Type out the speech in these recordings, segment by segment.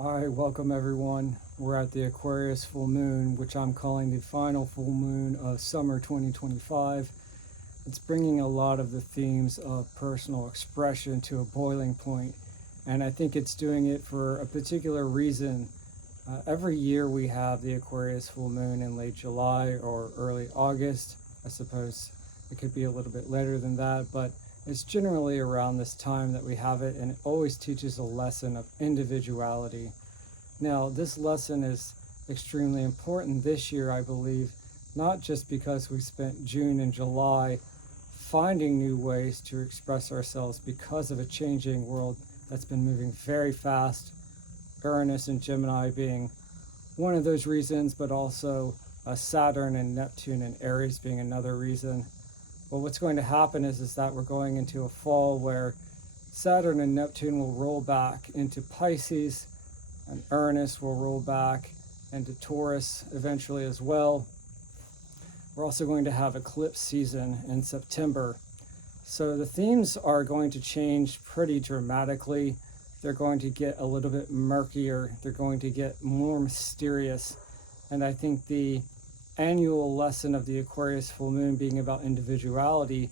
Hi, welcome everyone. We're at the Aquarius Full Moon, which I'm calling the final full moon of summer 2025. It's bringing a lot of the themes of personal expression to a boiling point, and I think it's doing it for a particular reason. Every year we have the Aquarius Full Moon in late July or early August. I suppose it could be a little bit later than that, but it's generally around this time that we have it, and it always teaches a lesson of individuality. Now, this lesson is extremely important this year, I believe, not just because we spent June and July finding new ways to express ourselves because of a changing world that's been moving very fast, Uranus and Gemini being one of those reasons, but also Saturn and Neptune and Aries being another reason. But what's going to happen is that we're going into a fall where Saturn and Neptune will roll back into Pisces, and Uranus will roll back into Taurus eventually as well. We're also going to have eclipse season in September. So the themes are going to change pretty dramatically. They're going to get a little bit murkier. They're going to get more mysterious. And I think the annual lesson of the Aquarius full moon being about individuality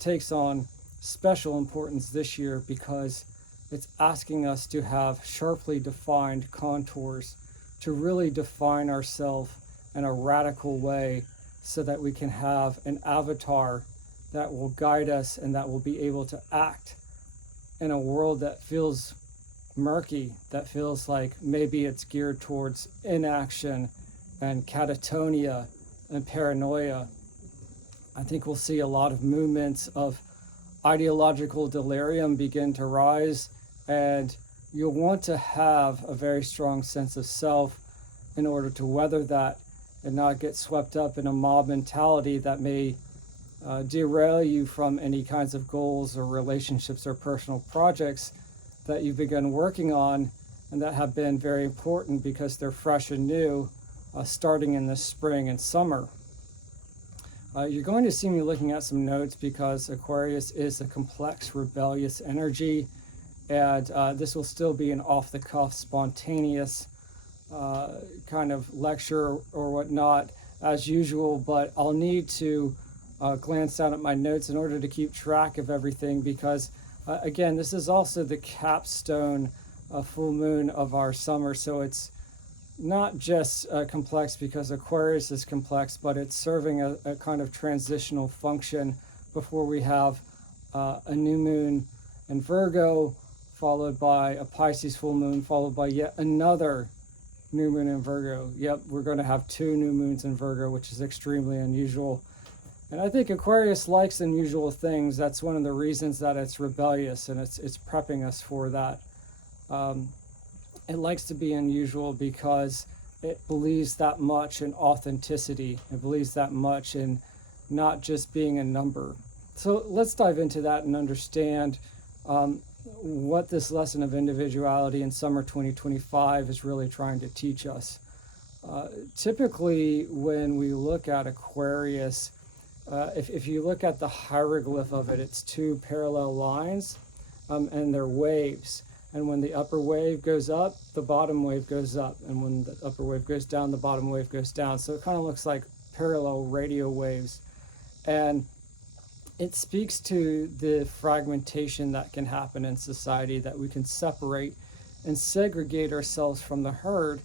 takes on special importance this year because it's asking us to have sharply defined contours, to really define ourselves in a radical way so that we can have an avatar that will guide us and that will be able to act in a world that feels murky, that feels like maybe it's geared towards inaction and catatonia and paranoia. I think we'll see a lot of movements of ideological delirium begin to rise, and you'll want to have a very strong sense of self in order to weather that and not get swept up in a mob mentality that may derail you from any kinds of goals or relationships or personal projects that you've begun working on and that have been very important because they're fresh and new, starting in the spring and summer. You're going to see me looking at some notes because Aquarius is a complex, rebellious energy, and this will still be an off-the-cuff, spontaneous kind of lecture or whatnot as usual, but I'll need to glance down at my notes in order to keep track of everything because, again, this is also the capstone full moon of our summer, so it's not just complex because Aquarius is complex, but it's serving a kind of transitional function before we have a new moon in Virgo, followed by a Pisces full moon, followed by yet another new moon in Virgo. Yep, we're going to have 2 new moons in Virgo, which is extremely unusual. And I think Aquarius likes unusual things. That's one of the reasons that it's rebellious, and it's prepping us for that. It likes to be unusual because it believes that much in authenticity. It believes that much in not just being a number. So let's dive into that and understand what this lesson of individuality in summer 2025 is really trying to teach us. Typically, when we look at Aquarius, if you look at the hieroglyph of it, it's 2 parallel lines and they're waves. And when the upper wave goes up, the bottom wave goes up. And when the upper wave goes down, the bottom wave goes down. So it kind of looks like parallel radio waves. And it speaks to the fragmentation that can happen in society, that we can separate and segregate ourselves from the herd,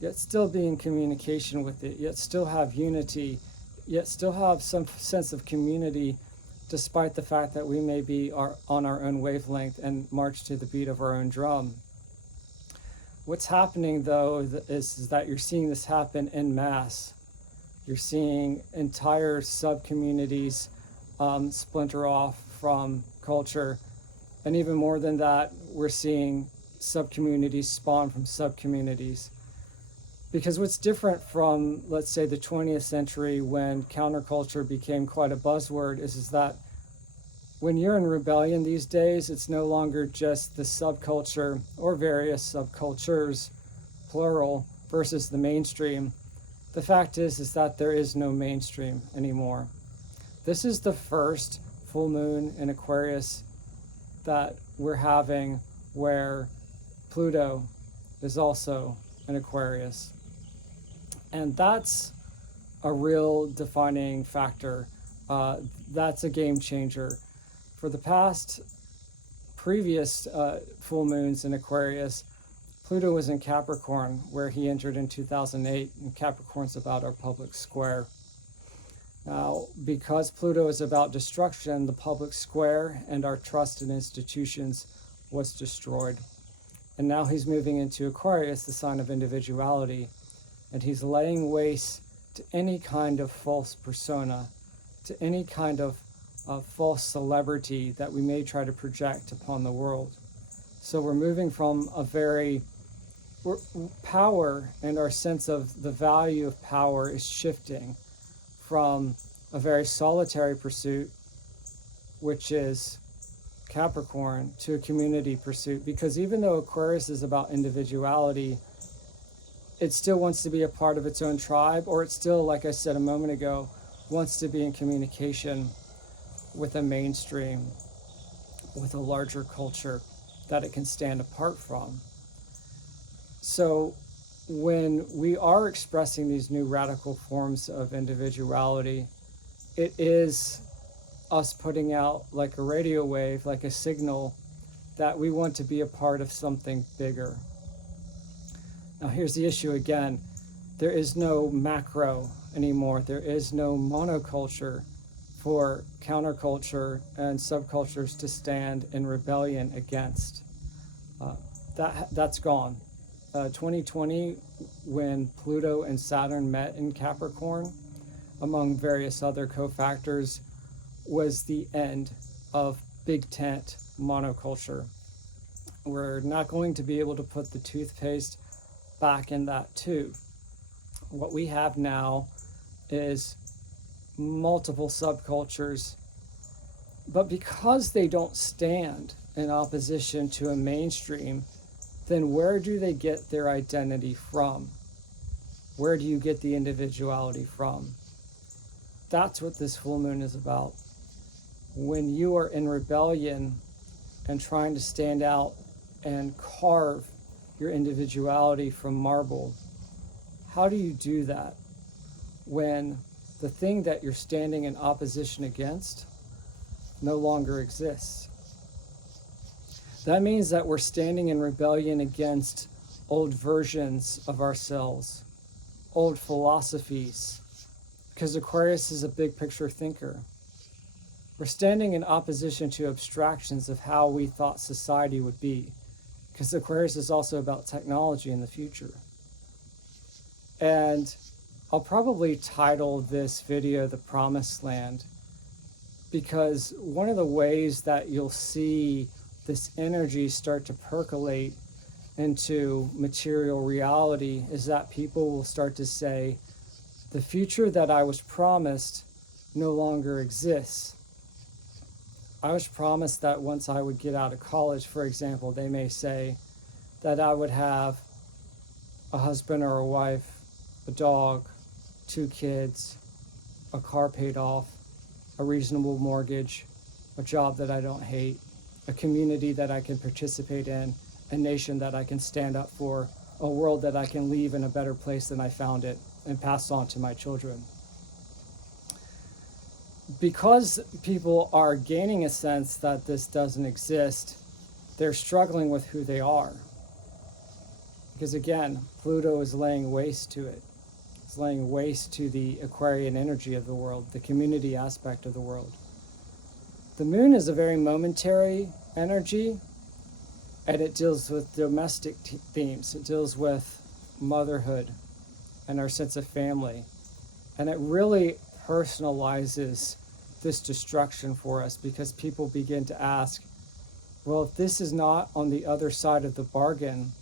yet still be in communication with it, yet still have unity, yet still have some sense of community, despite the fact that we may be on our own wavelength and march to the beat of our own drum. What's happening, though, is that you're seeing this happen en masse. You're seeing entire sub-communities splinter off from culture. And even more than that, we're seeing sub-communities spawn from sub-communities. Because what's different from, let's say, the 20th century when counterculture became quite a buzzword is that when you're in rebellion these days, it's no longer just the subculture or various subcultures, plural, versus the mainstream. The fact is that there is no mainstream anymore. This is the first full moon in Aquarius that we're having where Pluto is also in Aquarius. And that's a real defining factor. That's a game changer. For the past previous full moons in Aquarius, Pluto was in Capricorn, where he entered in 2008, and Capricorn's about our public square. Now, because Pluto is about destruction, the public square and our trust in institutions was destroyed. And now he's moving into Aquarius, the sign of individuality, and he's laying waste to any kind of false persona, to any kind of false celebrity that we may try to project upon the world. So we're moving from power, and our sense of the value of power is shifting from a very solitary pursuit, which is Capricorn, to a community pursuit. Because even though Aquarius is about individuality, it still wants to be a part of its own tribe, or it still, like I said a moment ago, wants to be in communication with a mainstream, with a larger culture that it can stand apart from. So when we are expressing these new radical forms of individuality, it is us putting out like a radio wave, like a signal that we want to be a part of something bigger. Now here's the issue again. There is no macro anymore. There is no monoculture for counterculture and subcultures to stand in rebellion against. That's gone. 2020, when Pluto and Saturn met in Capricorn, among various other cofactors, was the end of big tent monoculture. We're not going to be able to put the toothpaste back in that tube. What we have now is multiple subcultures, but because they don't stand in opposition to a mainstream, then where do they get their identity from? Where do you get the individuality from? That's what this full moon is about. When you are in rebellion and trying to stand out and carve your individuality from marble, how do you do that when the thing that you're standing in opposition against no longer exists? That means that we're standing in rebellion against old versions of ourselves, old philosophies, because Aquarius is a big picture thinker. We're standing in opposition to abstractions of how we thought society would be, because Aquarius is also about technology in the future. And I'll probably title this video The Promised Land, because one of the ways that you'll see this energy start to percolate into material reality is that people will start to say, the future that I was promised no longer exists. I was promised that once I would get out of college, for example, they may say that I would have a husband or a wife, a dog, 2 kids, a car paid off, a reasonable mortgage, a job that I don't hate, a community that I can participate in, a nation that I can stand up for, a world that I can leave in a better place than I found it and pass on to my children. Because people are gaining a sense that this doesn't exist, they're struggling with who they are. Because again, Pluto is laying waste to it. It's laying waste to the Aquarian energy of the world, the community aspect of the world. The moon is a very momentary energy, and it deals with domestic themes. It deals with motherhood and our sense of family. And it really personalizes this destruction for us, because people begin to ask, well, if this is not on the other side of the bargain,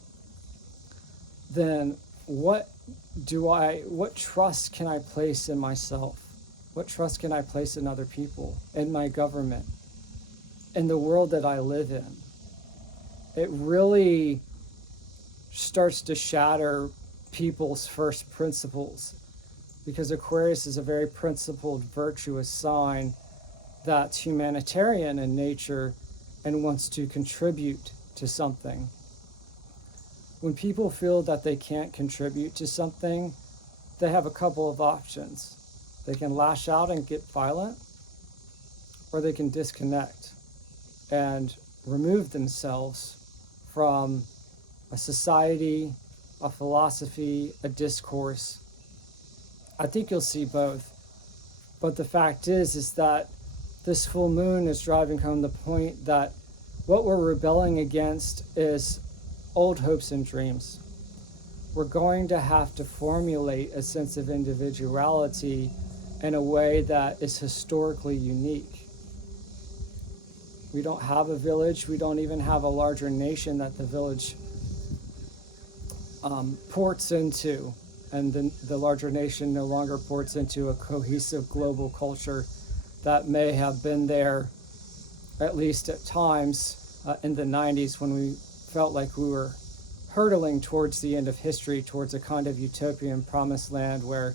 then what trust can I place in myself? What trust can I place in other people, in my government, in the world that I live in? It really starts to shatter people's first principles, because Aquarius is a very principled, virtuous sign that's humanitarian in nature and wants to contribute to something. when people feel that they can't contribute to something, they have a couple of options. They can lash out and get violent, or they can disconnect and remove themselves from a society, a philosophy, a discourse. I think you'll see both. But the fact is that this full moon is driving home the point that what we're rebelling against is old hopes and dreams. We're going to have to formulate a sense of individuality in a way that is historically unique. We don't have a village. We don't even have a larger nation that the village ports into, and the larger nation no longer ports into a cohesive global culture that may have been there, at least at times, in the 90s, when we felt like we were hurtling towards the end of history, towards a kind of utopian promised land where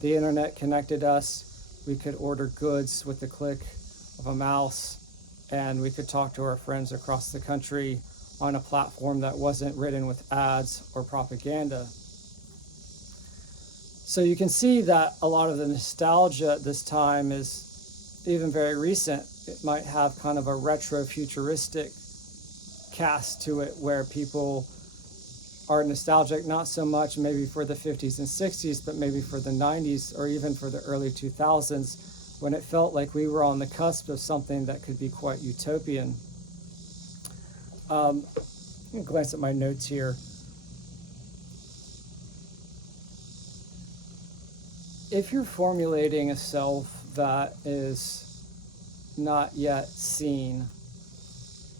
the internet connected us, we could order goods with the click of a mouse, and we could talk to our friends across the country on a platform that wasn't ridden with ads or propaganda. So you can see that a lot of the nostalgia at this time is even very recent. It might have kind of a retro-futuristic cast to it, where people are nostalgic not so much maybe for the 50s and 60s, but maybe for the 90s or even for the early 2000s, when it felt like we were on the cusp of something that could be quite utopian. I'm going to glance at my notes here. If you're formulating a self that is not yet seen,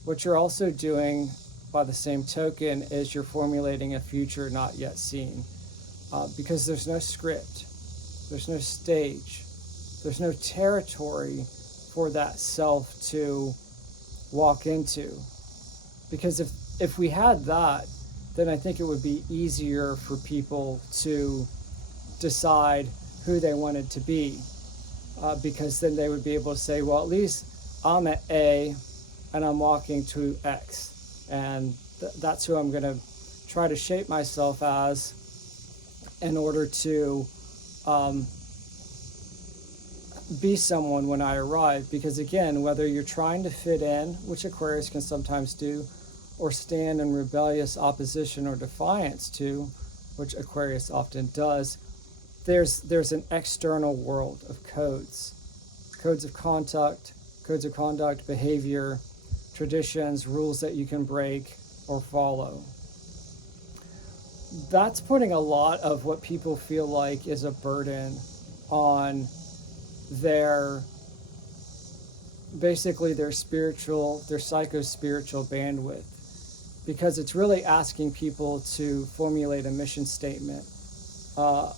what you're also doing by the same token is you're formulating a future not yet seen, because there's no script, there's no stage, there's no territory for that self to walk into. Because if we had that, then I think it would be easier for people to decide who they wanted to be, because then they would be able to say, well, at least I'm at A and I'm walking to X, and that's who I'm going to try to shape myself as in order to be someone when I arrive. Because again, whether you're trying to fit in, which Aquarius can sometimes do, or stand in rebellious opposition or defiance to, which Aquarius often does, there's an external world of codes of conduct, behavior, traditions, rules that you can break or follow. That's putting a lot of what people feel like is a burden on their psycho-spiritual bandwidth, because it's really asking people to formulate a mission statement,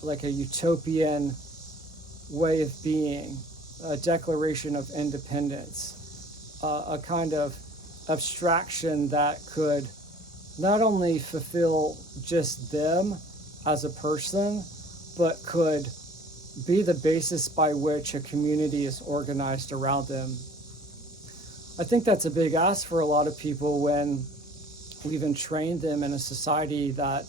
like a utopian way of being, a declaration of independence, a kind of abstraction that could not only fulfill just them as a person, but could be the basis by which a community is organized around them. I think that's a big ask for a lot of people when we've entrained them in a society that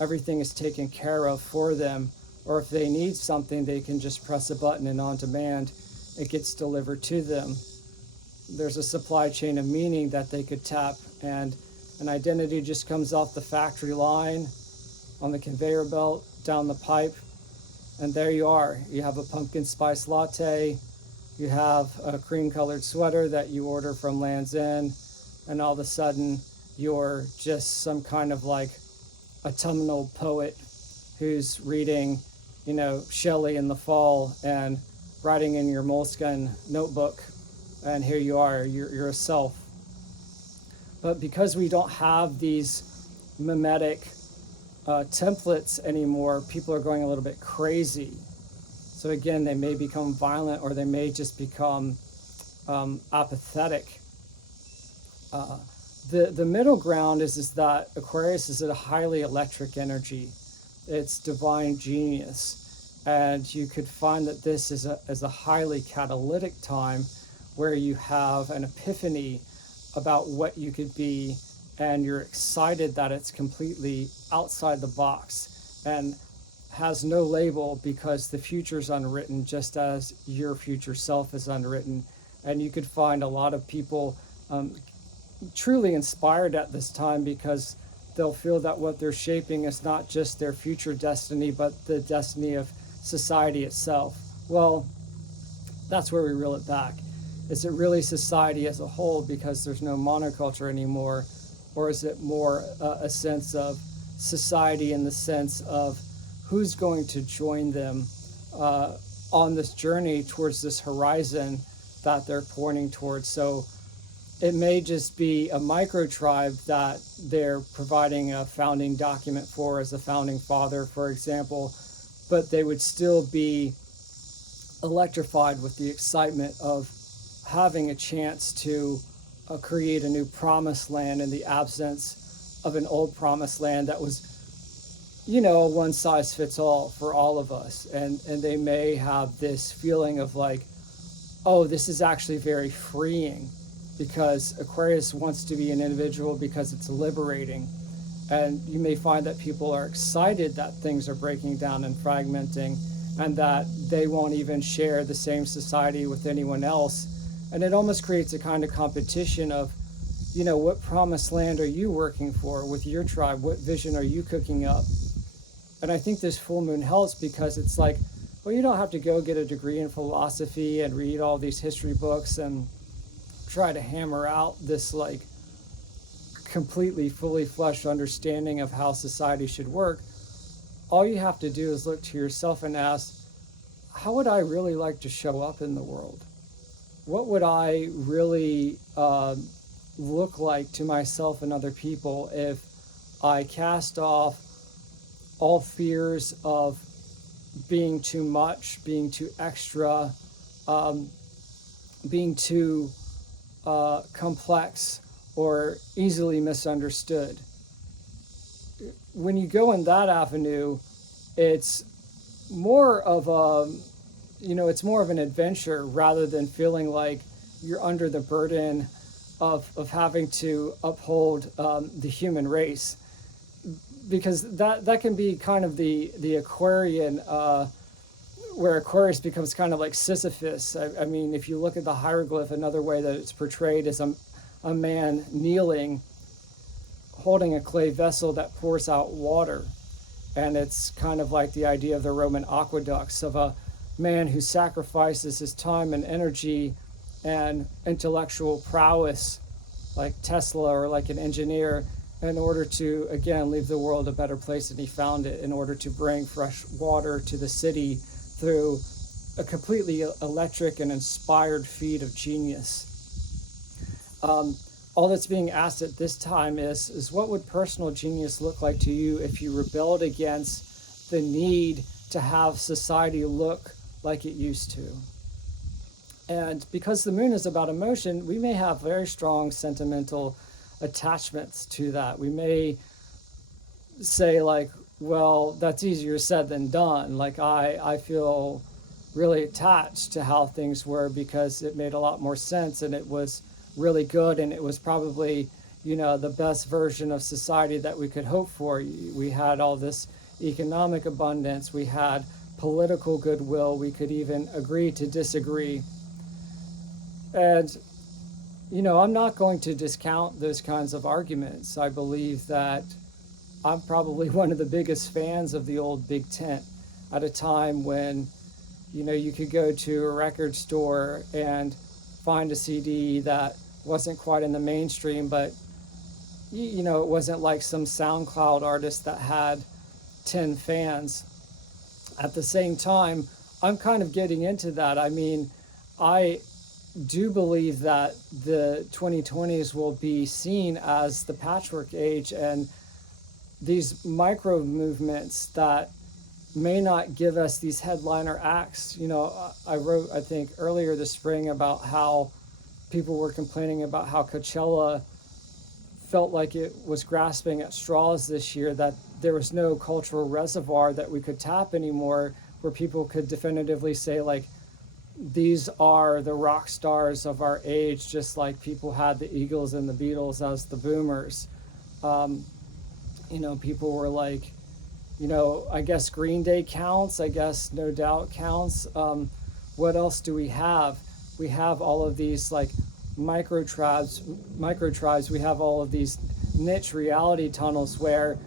everything is taken care of for them, or if they need something, they can just press a button and on demand, it gets delivered to them. There's a supply chain of meaning that they could tap, and an identity just comes off the factory line, on the conveyor belt, down the pipe, and there you are. You have a pumpkin spice latte, you have a cream-colored sweater that you order from Land's End, and all of a sudden you're just some kind of like autumnal poet who's reading, Shelley in the fall and writing in your moleskin notebook, and here you are, you're a self. But because we don't have these mimetic templates anymore, people are going a little bit crazy. So again, they may become violent, or they may just become apathetic. The middle ground is that Aquarius is a highly electric energy. It's divine genius. And you could find that this is a highly catalytic time where you have an epiphany about what you could be and you're excited that it's completely outside the box and has no label, because the future's unwritten, just as your future self is unwritten. And you could find a lot of people truly inspired at this time, because they'll feel that what they're shaping is not just their future destiny, but the destiny of society itself. Well, that's where we reel it back. Is it really society as a whole, because there's no monoculture anymore? Or is it more a sense of society in the sense of who's going to join them on this journey towards this horizon that they're pointing towards? So it may just be a microtribe that they're providing a founding document for as a founding father, for example, but they would still be electrified with the excitement of having a chance to create a new promised land in the absence of an old promised land that was, a one size fits all for all of us. And they may have this feeling of like, oh, this is actually very freeing, because Aquarius wants to be an individual because it's liberating. And you may find that people are excited that things are breaking down and fragmenting, and that they won't even share the same society with anyone else. And it almost creates a kind of competition of, what promised land are you working for with your tribe? What vision are you cooking up? And I think this full moon helps, because it's like, well, you don't have to go get a degree in philosophy and read all these history books and try to hammer out this like completely fully fleshed understanding of how society should work. All you have to do is look to yourself and ask, how would I really like to show up in the world? What would I really look like to myself and other people if I cast off all fears of being too much, being too extra, being too complex or easily misunderstood? When you go in that avenue, it's more of a, it's more of an adventure, rather than feeling like you're under the burden of having to uphold the human race. Because that can be kind of the Aquarian, where Aquarius becomes kind of like Sisyphus. I mean, if you look at the hieroglyph, another way that it's portrayed is a man kneeling, holding a clay vessel that pours out water. And it's kind of like the idea of the Roman aqueducts, of a man who sacrifices his time and energy and intellectual prowess, like Tesla or like an engineer, in order to, again, leave the world a better place than he found it, in order to bring fresh water to the city through a completely electric and inspired feat of genius. All that's being asked at this time is what would personal genius look like to you if you rebelled against the need to have society look like it used to? And because the moon is about emotion, we may have very strong sentimental attachments to that. We may say like, well, that's easier said than done. Like I feel really attached to how things were because it made a lot more sense and it was really good and it was probably, the best version of society that we could hope for. We had all this economic abundance, we had political goodwill, we could even agree to disagree. And I'm not going to discount those kinds of arguments. I believe that I'm probably one of the biggest fans of the old big tent at a time when, you could go to a record store and find a CD that wasn't quite in the mainstream, but, it wasn't like some SoundCloud artist that had 10 fans. At the same time, I'm kind of getting into that. I mean, I do believe that the 2020s will be seen as the patchwork age, and these micro movements that may not give us these headliner acts. I wrote, I think, earlier this spring about how people were complaining about how Coachella felt like it was grasping at straws this year, that there was no cultural reservoir that we could tap anymore, where people could definitively say, like, these are the rock stars of our age, just like people had the Eagles and the Beatles as the boomers. People were like, I guess Green Day counts. I guess No Doubt counts. What else do we have? We have all of these like microtribes. We have all of these niche reality tunnels where,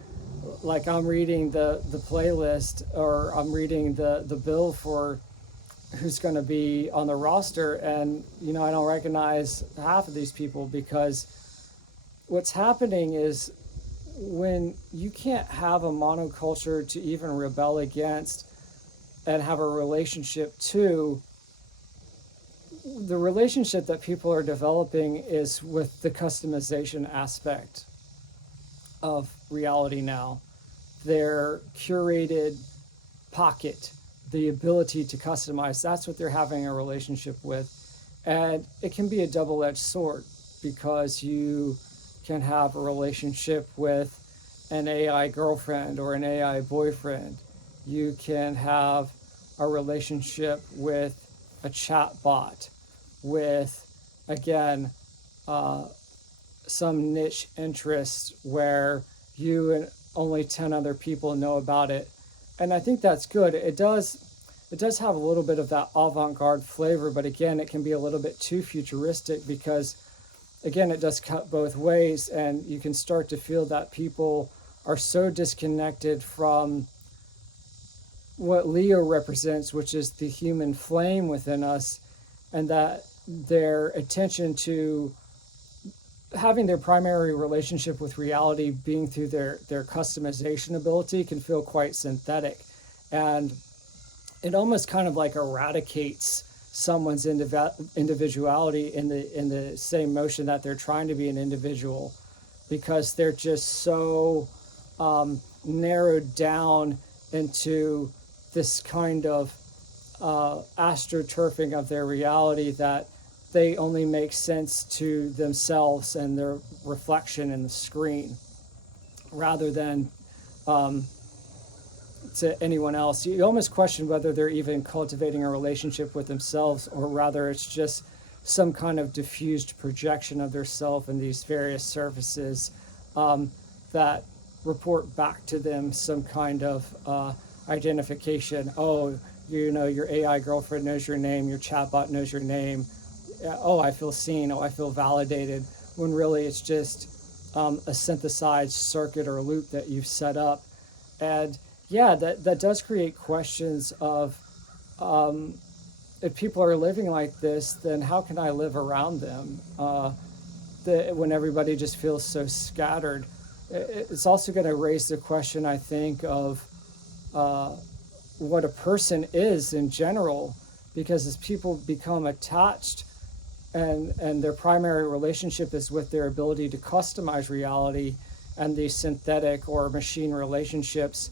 like, I'm reading the playlist, or I'm reading the bill for who's going to be on the roster, and I don't recognize half of these people, because what's happening is, when you can't have a monoculture to even rebel against and have a relationship to, the relationship that people are developing is with the customization aspect of reality now. Their curated pocket, the ability to customize, that's what they're having a relationship with. And it can be a double-edged sword, because you can have a relationship with an AI girlfriend or an AI boyfriend. You can have a relationship with a chat bot, with, again, some niche interest where you and only 10 other people know about it. And I think that's good. It does have a little bit of that avant-garde flavor, but again, it can be a little bit too futuristic, because again, it does cut both ways, and you can start to feel that people are so disconnected from what Leo represents, which is the human flame within us, and that their attention to having their primary relationship with reality being through their customization ability can feel quite synthetic. And it almost kind of like eradicates someone's individuality in the same motion that they're trying to be an individual, because they're just so narrowed down into this kind of astroturfing of their reality, that they only make sense to themselves and their reflection in the screen, rather than to anyone else. You almost question whether they're even cultivating a relationship with themselves, or rather it's just some kind of diffused projection of their self in these various surfaces that report back to them some kind of identification. Oh, your AI girlfriend knows your name, your chatbot knows your name. Oh, I feel seen. Oh, I feel validated. When really it's just a synthesized circuit or loop that you've set up. And yeah, that does create questions of, if people are living like this, then how can I live around them when everybody just feels so scattered? It's also going to raise the question, I think, of what a person is in general, because as people become attached and their primary relationship is with their ability to customize reality and these synthetic or machine relationships,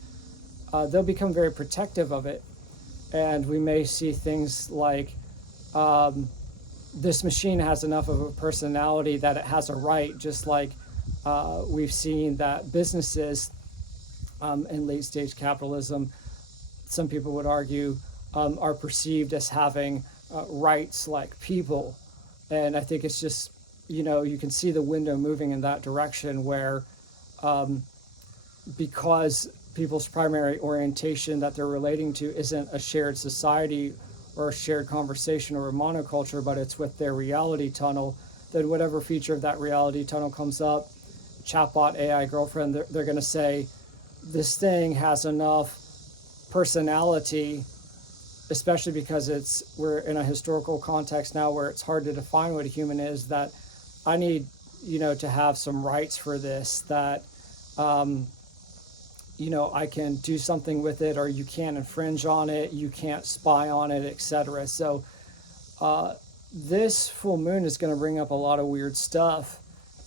they'll become very protective of it. And we may see things like, this machine has enough of a personality that it has a right, just like we've seen that businesses in late stage capitalism, some people would argue, are perceived as having rights like people. And I think it's just, you can see the window moving in that direction, where because people's primary orientation that they're relating to isn't a shared society or a shared conversation or a monoculture, but it's with their reality tunnel, then whatever feature of that reality tunnel comes up, chatbot, AI girlfriend, they're going to say, this thing has enough personality, especially because we're in a historical context now where it's hard to define what a human is, that I need, to have some rights for this, that, I can do something with it, or you can't infringe on it, you can't spy on it, etc. So this full moon is going to bring up a lot of weird stuff.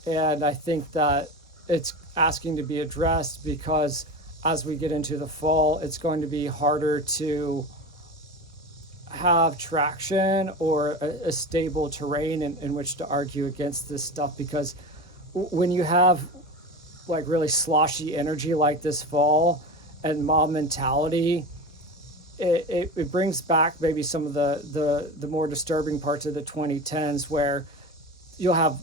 And I think that it's asking to be addressed, because as we get into the fall, it's going to be harder to have traction or a stable terrain in which to argue against this stuff. Because when you have like really sloshy energy like this fall and mob mentality, it brings back maybe some of the more disturbing parts of the 2010s, where you'll have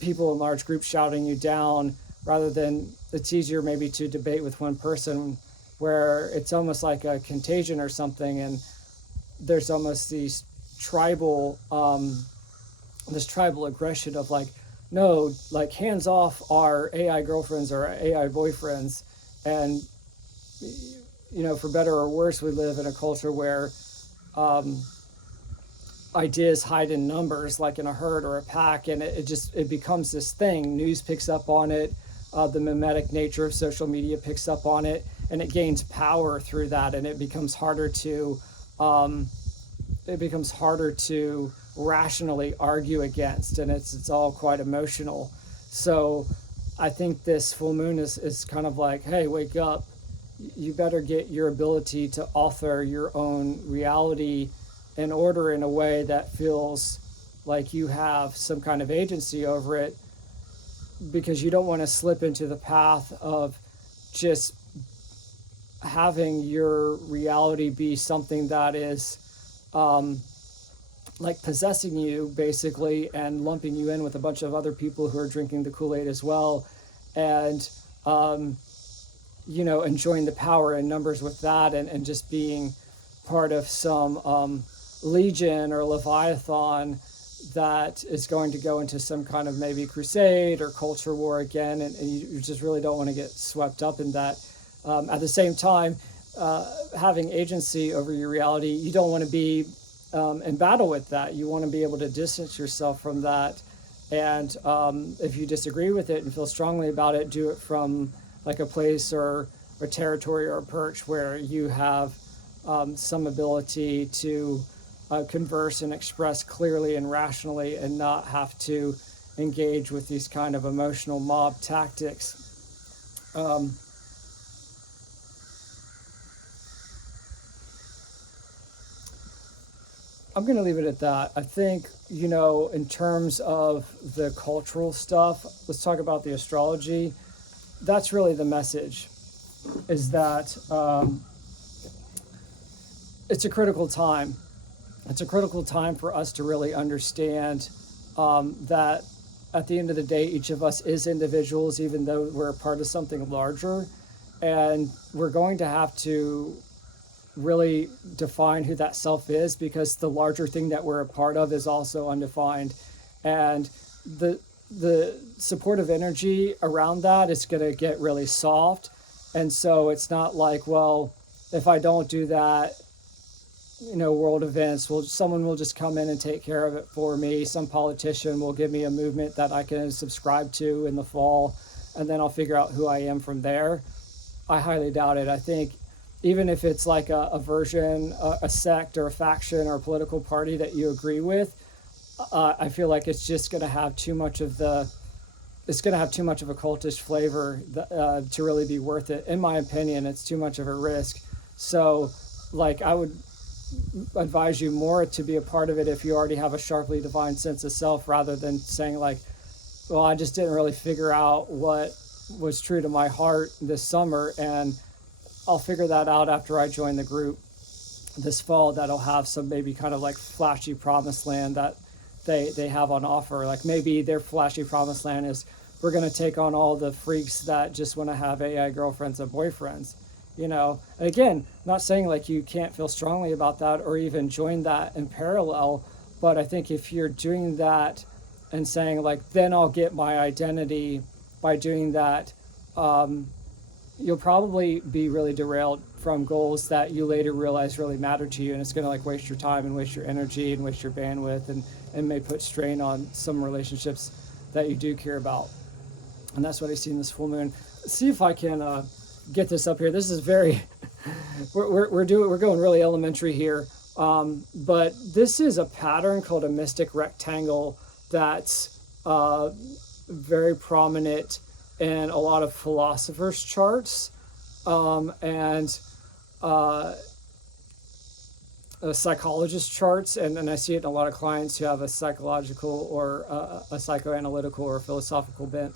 people in large groups shouting you down rather than it's easier maybe to debate with one person where it's almost like a contagion or something, and there's almost these tribal this tribal aggression of like, no, like hands off our AI girlfriends or our AI boyfriends. And for better or worse, we live in a culture where ideas hide in numbers, like in a herd or a pack, and it becomes this thing. News picks up on it. The mimetic nature of social media picks up on it, and it gains power through that, and it becomes harder to rationally argue against, and it's all quite emotional. So I think this full moon is kind of like, hey, wake up. You better get your ability to author your own reality in order in a way that feels like you have some kind of agency over it, because you don't want to slip into the path of just having your reality be something that is like possessing you basically, and lumping you in with a bunch of other people who are drinking the Kool-Aid as well, and enjoying the power in numbers with that, and just being part of some legion or leviathan that is going to go into some kind of maybe crusade or culture war again, and you just really don't want to get swept up in that. At the same time, having agency over your reality, you don't want to be in battle with that. You want to be able to distance yourself from that, and if you disagree with it and feel strongly about it, do it from like a place or a territory or a perch where you have some ability to converse and express clearly and rationally, and not have to engage with these kind of emotional mob tactics. I'm going to leave it at that. I think, in terms of the cultural stuff, let's talk about the astrology. That's really the message, is that it's a critical time. It's a critical time for us to really understand that at the end of the day, each of us is individuals, even though we're a part of something larger. And we're going to have to really define who that self is, because the larger thing that we're a part of is also undefined. And the supportive energy around that is going to get really soft. And so it's not like, well, if I don't do that, world events, someone will just come in and take care of it for me. Some politician will give me a movement that I can subscribe to in the fall, and then I'll figure out who I am from there. I highly doubt it. I think even if it's like a version, a sect or a faction or a political party that you agree with, I feel like it's just going to have too much of a cultish flavor to really be worth it. In my opinion, it's too much of a risk. So like, I would advise you more to be a part of it if you already have a sharply defined sense of self, rather than saying like, well, I just didn't really figure out what was true to my heart this summer, and I'll figure that out after I join the group this fall that'll have some maybe kind of like flashy promised land that they have on offer. Like maybe their flashy promised land is, we're going to take on all the freaks that just want to have AI girlfriends and boyfriends. And again, not saying like you can't feel strongly about that or even join that in parallel, but I think if you're doing that and saying like, then I'll get my identity by doing that, you'll probably be really derailed from goals that you later realize really matter to you, and it's going to like waste your time and waste your energy and waste your bandwidth, and may put strain on some relationships that you do care about. And that's what I see in this full moon. See if I can get this up here. This is very we're going really elementary here, but this is a pattern called a mystic rectangle that's very prominent in a lot of philosophers' charts, and psychologist charts, and I see it in a lot of clients who have a psychological or a psychoanalytical or philosophical bent.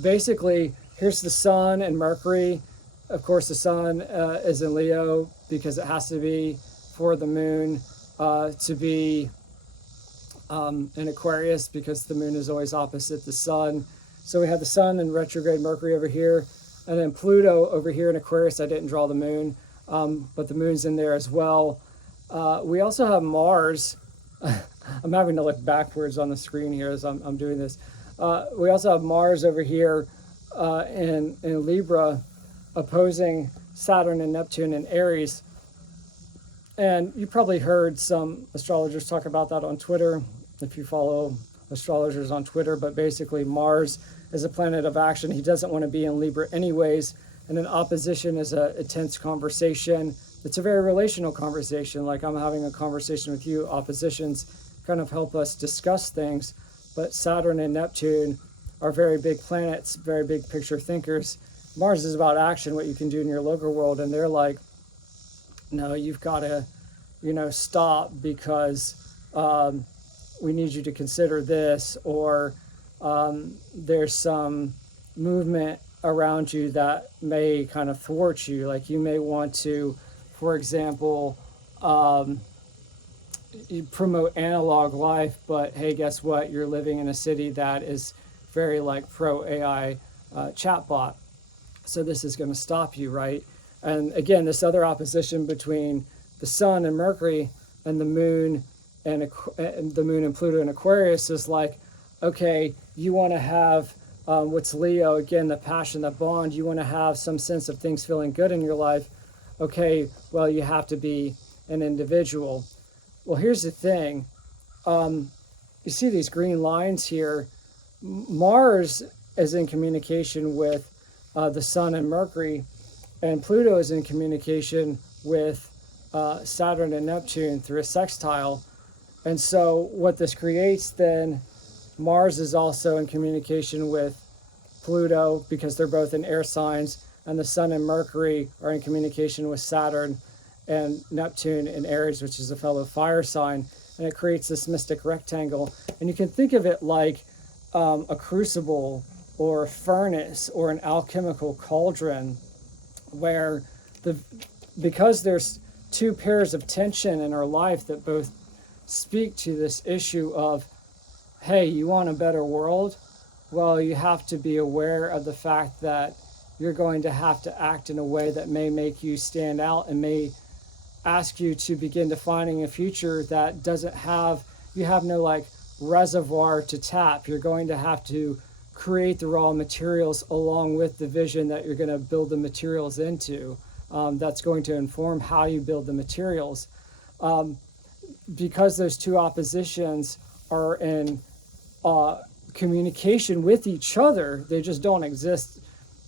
Basically, here's the sun and Mercury. Of course, the sun is in Leo because it has to be for the moon to be in Aquarius, because the moon is always opposite the sun. So we have the sun and retrograde Mercury over here, and then Pluto over here in Aquarius. I didn't draw the moon, but the moon's in there as well. We also have Mars. I'm having to look backwards on the screen here as I'm doing this. We also have Mars over here in Libra, opposing Saturn and Neptune in Aries. And you probably heard some astrologers talk about that on Twitter, if you follow astrologers on Twitter. But basically, Mars is a planet of action. He doesn't want to be in Libra anyways. And an opposition is a tense conversation. It's a very relational conversation. Like I'm having a conversation with you. Oppositions kind of help us discuss things. But Saturn and Neptune are very big planets, very big picture thinkers. Mars is about action, what you can do in your local world. And they're like, no, you've got to, stop because we need you to consider this, or there's some movement around you that may kind of thwart you. Like you may want to, for example, you promote analog life, but hey, guess what? You're living in a city that is very like pro AI chatbot. So this is going to stop you, right? And again, this other opposition between the sun and Mercury and the moon and Pluto and Aquarius is like, okay, you want to have what's Leo, again, the passion, the bond. You want to have some sense of things feeling good in your life. Okay, well, you have to be an individual. Well, here's the thing. You see these green lines here. Mars is in communication with the sun and Mercury, and Pluto is in communication with Saturn and Neptune through a sextile. And so what this creates then, Mars is also in communication with Pluto because they're both in air signs, and the sun and Mercury are in communication with Saturn and Neptune in Aries, which is a fellow fire sign. And it creates this mystic rectangle. And you can think of it like a crucible or a furnace or an alchemical cauldron, where because there's two pairs of tension in our life that both speak to this issue of, hey, you want a better world? Well, you have to be aware of the fact that you're going to have to act in a way that may make you stand out and may ask you to begin defining a future that doesn't have, you have no like reservoir to tap. You're going to have to create the raw materials along with the vision that you're going to build the materials into. That's going to inform how you build the materials. Because those two oppositions are in communication with each other, they just don't exist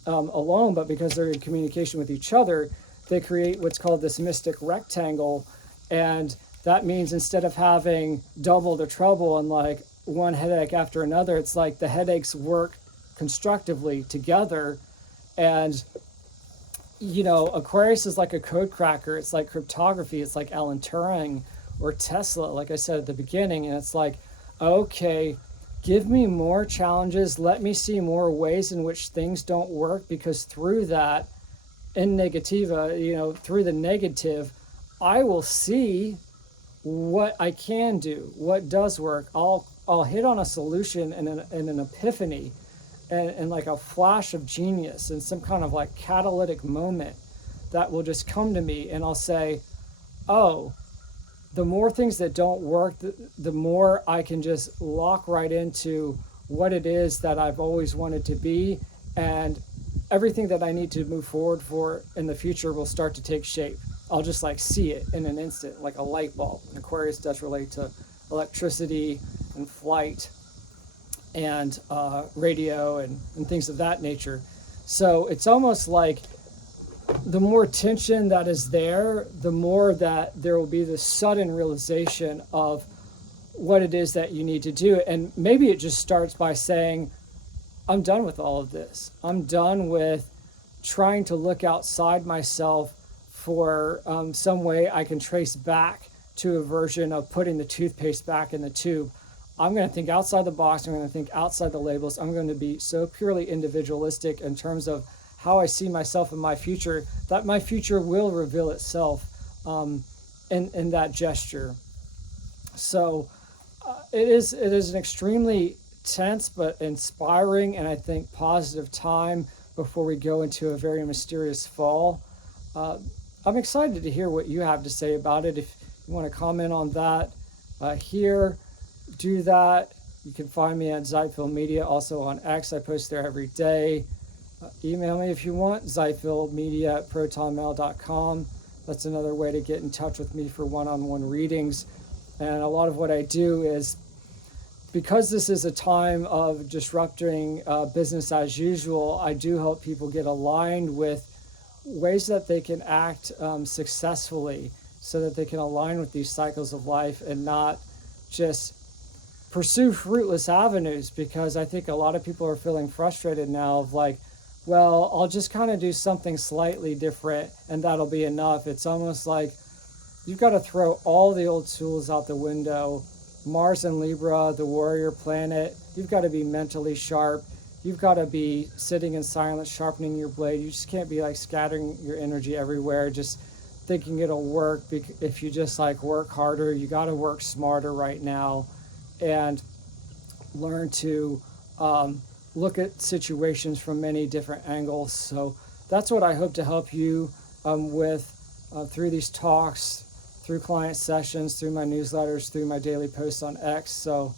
alone, but because they're in communication with each other, they create what's called this mystic rectangle. And that means instead of having double the trouble and like one headache after another, it's like the headaches work constructively together. And Aquarius is like a code cracker. It's like cryptography. It's like Alan Turing or Tesla, like I said at the beginning. And it's like, okay, give me more challenges. Let me see more ways in which things don't work, because through that, in negativa, through the negative, I will see what I can do, what does work. I'll hit on a solution and an epiphany and like a flash of genius and some kind of like catalytic moment that will just come to me, and I'll say, oh, the more things that don't work, the more I can just lock right into what it is that I've always wanted to be, and everything that I need to move forward for in the future will start to take shape. I'll just like see it in an instant, like a light bulb. And Aquarius does relate to electricity and flight and radio and things of that nature. So it's almost like the more tension that is there, the more that there will be this sudden realization of what it is that you need to do. And maybe it just starts by saying, I'm done with all of this. I'm done with trying to look outside myself for some way I can trace back to a version of putting the toothpaste back in the tube. I'm going to think outside the box. I'm going to think outside the labels. I'm going to be so purely individualistic in terms of how I see myself in my future, that my future will reveal itself in that gesture. So it is an extremely tense but inspiring and I think positive time before we go into a very mysterious fall. I'm excited to hear what you have to say about it. If you want to comment on that here, do that. You can find me at Zeitfeld Media, also on X. I post there every day. Email me if you want, zeitfeldmedia@protonmail.com. That's another way to get in touch with me for one-on-one readings. And a lot of what I do is, because this is a time of disrupting business as usual, I do help people get aligned with ways that they can act successfully so that they can align with these cycles of life and not just pursue fruitless avenues. Because I think a lot of people are feeling frustrated now of like, well, I'll just kind of do something slightly different and that'll be enough. It's almost like you've got to throw all the old tools out the window. Mars and Libra, the warrior planet, you've got to be mentally sharp. You've got to be sitting in silence, sharpening your blade. You just can't be like scattering your energy everywhere, just thinking it'll work. If you just like work harder, you got to work smarter right now and learn to look at situations from many different angles. So that's what I hope to help you with through these talks, through client sessions, through my newsletters, through my daily posts on X. So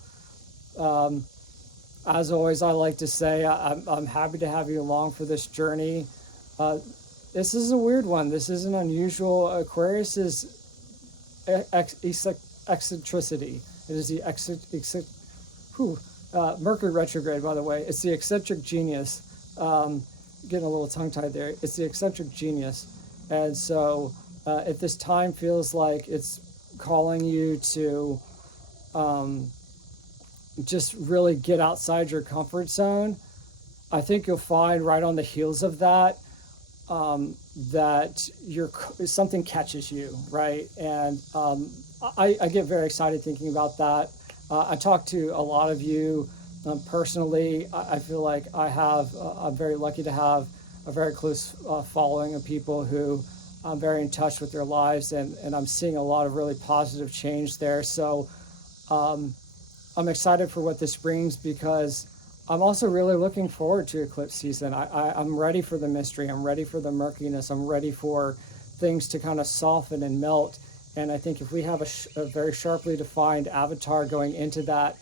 as always, I like to say I'm happy to have you along for this journey. This is a weird one. This is an unusual. Aquarius is eccentricity. It is the Mercury retrograde, by the way. It's the eccentric genius. Getting a little tongue-tied there. It's the eccentric genius. And so if this time feels like it's calling you to just really get outside your comfort zone, I think you'll find right on the heels of that that something catches you, right? And I get very excited thinking about that. I talk to a lot of you personally. I feel like I'm very lucky to have a very close following of people who I'm very in touch with their lives, and I'm seeing a lot of really positive change there. So I'm excited for what this brings, because I'm also really looking forward to eclipse season. I'm ready for the mystery. I'm ready for the murkiness. I'm ready for things to kind of soften and melt. And I think if we have a very sharply defined avatar going into that,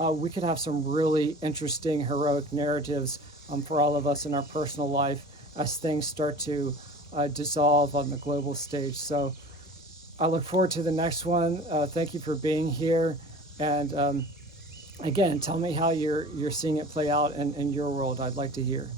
we could have some really interesting heroic narratives for all of us in our personal life as things start to dissolve on the global stage. So I look forward to the next one. Thank you for being here. And again, tell me how you're seeing it play out in your world. I'd like to hear.